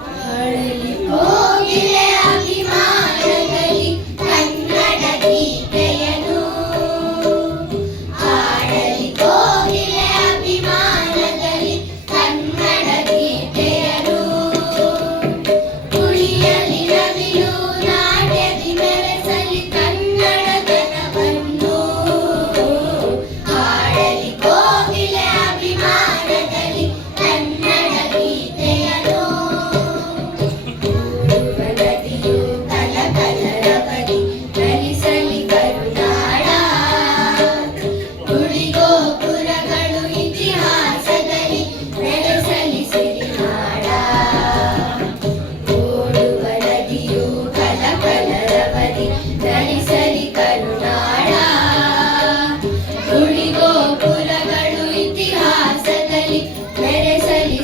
ಹರಳಿ ಹೋಗಿಲೆ ಅಭಿಮಾನದಲ್ಲಿ ಕನ್ನಡ ಗೀತೆಯನು ಹಾಡಲಿ ಹೋಗಿಲೆ ಅಭಿಮಾನದಲ್ಲಿ ಕನ್ನಡ ಗೀತೆಯನು ಕುಣಿಯಲಿ ನವಿಲು ನಾಟ್ಯದಿ ಮೆರೆಸಲಿ ಕನ್ನಡ ಜನವನ್ನು ಹಾಡಲಿ ಕೋಗಿಲೆ ಅಭಿಮಾನದಲ್ಲಿ ಕನ್ನಡ ಗೀತೆಯನು ನದಿಯು ಕಲಕಲರವದಿ ನಲಿಸಲಿ ಕರುನಾಡ ಗುಡಿಗೋಪುರಗಳು ಇತಿಹಾಸದಲ್ಲಿ ನೆಲೆಸಲಿ ಸಿರಿನಾಡ ಓಡುವ ನದಿಯು ಕಲಕಲರವದಿ ನಲಿಸಲಿ ಕರುನಾಡ ಗುಡಿಗೋಪುರಗಳು ಇತಿಹಾಸದಲ್ಲಿ ನೆಲೆಸಲಿ